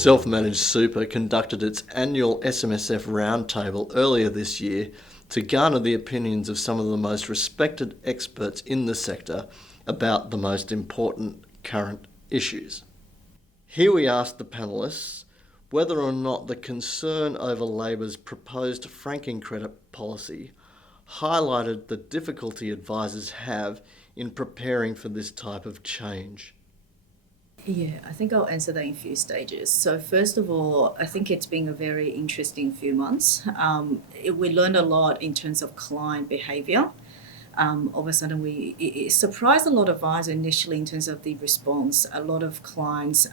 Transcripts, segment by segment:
Self-Managed Super conducted its annual SMSF Roundtable earlier this year to garner the opinions of some of the most respected experts in the sector about the most important current issues. Here we asked the panellists whether or not the concern over Labor's proposed franking credit policy highlighted the difficulty advisors have in preparing for this type of change. Yeah, I think I'll answer that in a few stages. So first of all, I think it's been a very interesting few months. We learned a lot in terms of client behaviour. All of a sudden, it surprised a lot of advisors initially in terms of the response. A lot of clients,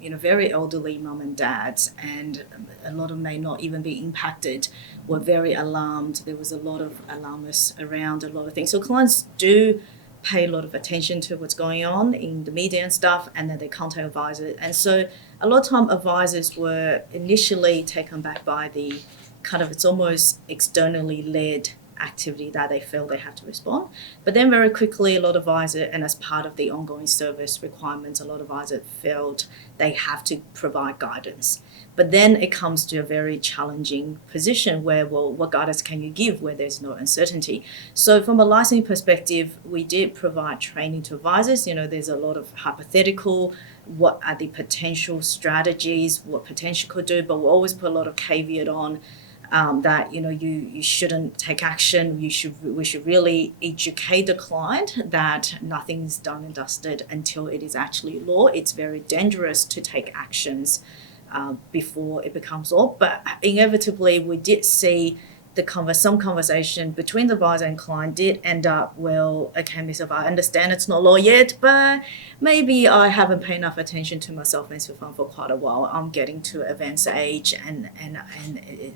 very elderly mum and dads, and a lot of them may not even be impacted, were very alarmed. There was a lot of alarmists around a lot of things. So clients do pay a lot of attention to what's going on in the media and stuff, and then they contact advisors. And so a lot of time advisors were initially taken back by the it's almost externally led activity that they feel they have to respond. But then very quickly, a lot of advisors, and as part of the ongoing service requirements, a lot of advisors felt they have to provide guidance. But then it comes to a very challenging position where, well, what guidance can you give where there's no uncertainty? So from a licensing perspective, we did provide training to advisors. There's a lot of hypothetical, what are the potential strategies, what potential could do, but we'll always put a lot of caveat on that you shouldn't take action. We should really educate the client that nothing's done and dusted until it is actually law. It's very dangerous to take actions before it becomes law. But inevitably, we did see some conversation between the advisor and client did end up, well, okay, Miss I understand it's not law yet, but maybe I haven't paid enough attention to myself and fund for quite a while. I'm getting to advanced age and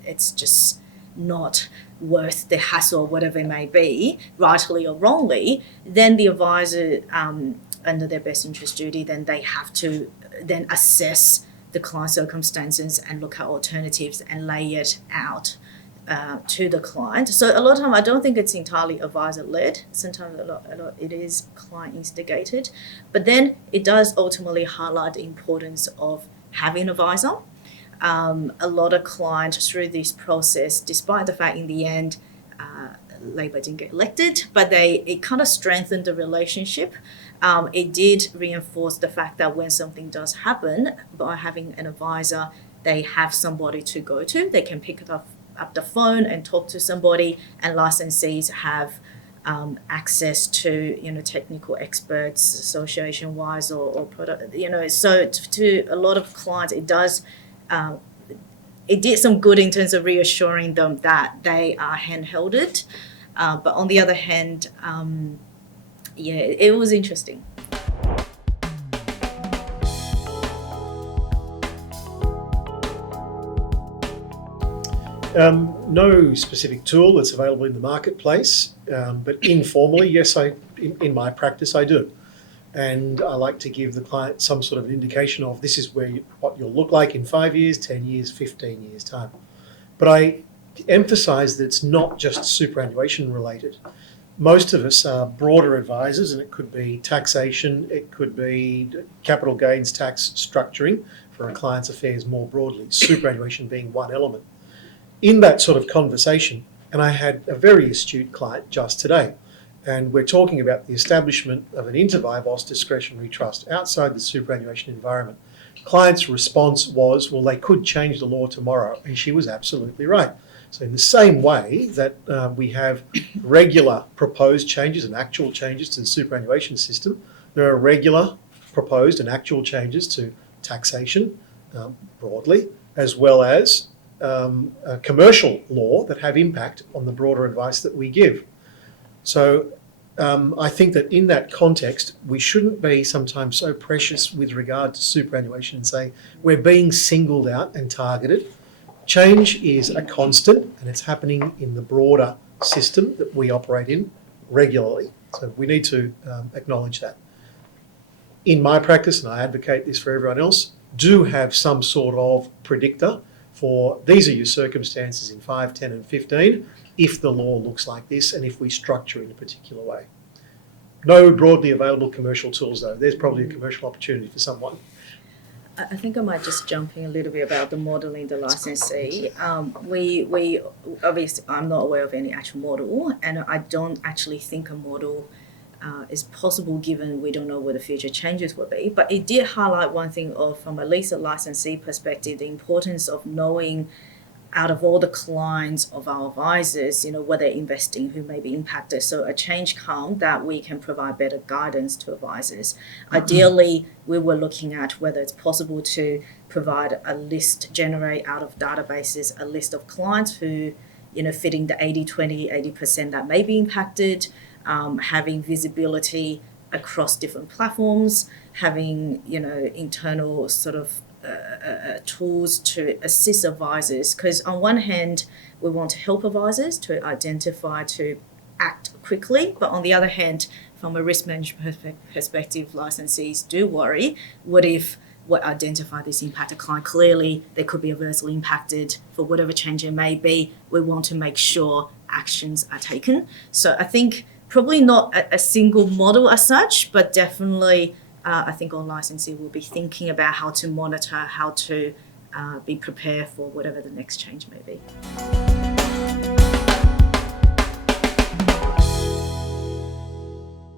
it's just not worth the hassle or whatever it may be, rightly or wrongly. Then the advisor, under their best interest duty, then they have to then assess the client circumstances and look at alternatives and lay it out to the client. So a lot of time, I don't think it's entirely advisor-led. Sometimes a lot it is client-instigated. But then it does ultimately highlight the importance of having an advisor. A lot of clients through this process, despite the fact in the end Labor didn't get elected, but it kind of strengthened the relationship. It did reinforce the fact that when something does happen, by having an advisor, they have somebody to go to. They can pick it up the phone and talk to somebody, and licensees have access to technical experts, association-wise or product. So to a lot of clients, it does. It did some good in terms of reassuring them that they are handhelded. But on the other hand, it was interesting. No specific tool that's available in the marketplace, but informally, yes, in my practice I do. And I like to give the client some sort of an indication of this is what you'll look like in 5 years, 10 years, 15 years time. But I emphasise that it's not just superannuation related. Most of us are broader advisors, and it could be taxation, it could be capital gains tax structuring for a client's affairs more broadly, superannuation being one element. In that sort of conversation, and I had a very astute client just today, and we're talking about the establishment of an inter-vivos discretionary trust outside the superannuation environment. Client's response was, well, they could change the law tomorrow, and she was absolutely right. So in the same way that we have regular proposed changes and actual changes to the superannuation system, there are regular proposed and actual changes to taxation broadly, as well as commercial law that have impact on the broader advice that we give. So I think that in that context, we shouldn't be sometimes so precious with regard to superannuation and say we're being singled out and targeted. Change is a constant, and it's happening in the broader system that we operate in regularly. So we need to acknowledge that. In my practice, and I advocate this for everyone else, do have some sort of predictor for these are your circumstances in 5, 10 and 15 if the law looks like this and if we structure in a particular way. No broadly available commercial tools though. There's probably a commercial opportunity for someone. I think I might just jump in a little bit about the modelling the licensee. We obviously, I'm not aware of any actual model, and I don't actually think a model is possible given we don't know what the future changes will be. But it did highlight one thing from at least a licensee perspective, the importance of knowing out of all the clients of our advisors, what they're investing, who may be impacted. So a change come that we can provide better guidance to advisors. Ideally, we were looking at whether it's possible to provide a list, generate out of databases, a list of clients who, fitting the 80-20, 80% that may be impacted, having visibility across different platforms, having, internal sort of tools to assist advisors, because on one hand we want to help advisors to identify, to act quickly, but on the other hand, from a risk management perspective, licensees do worry, what if we identify this impacted client, clearly they could be adversely impacted for whatever change it may be. We want to make sure actions are taken. So I think probably not a single model as such, but definitely I think all licensee will be thinking about how to monitor, how to be prepared for whatever the next change may be.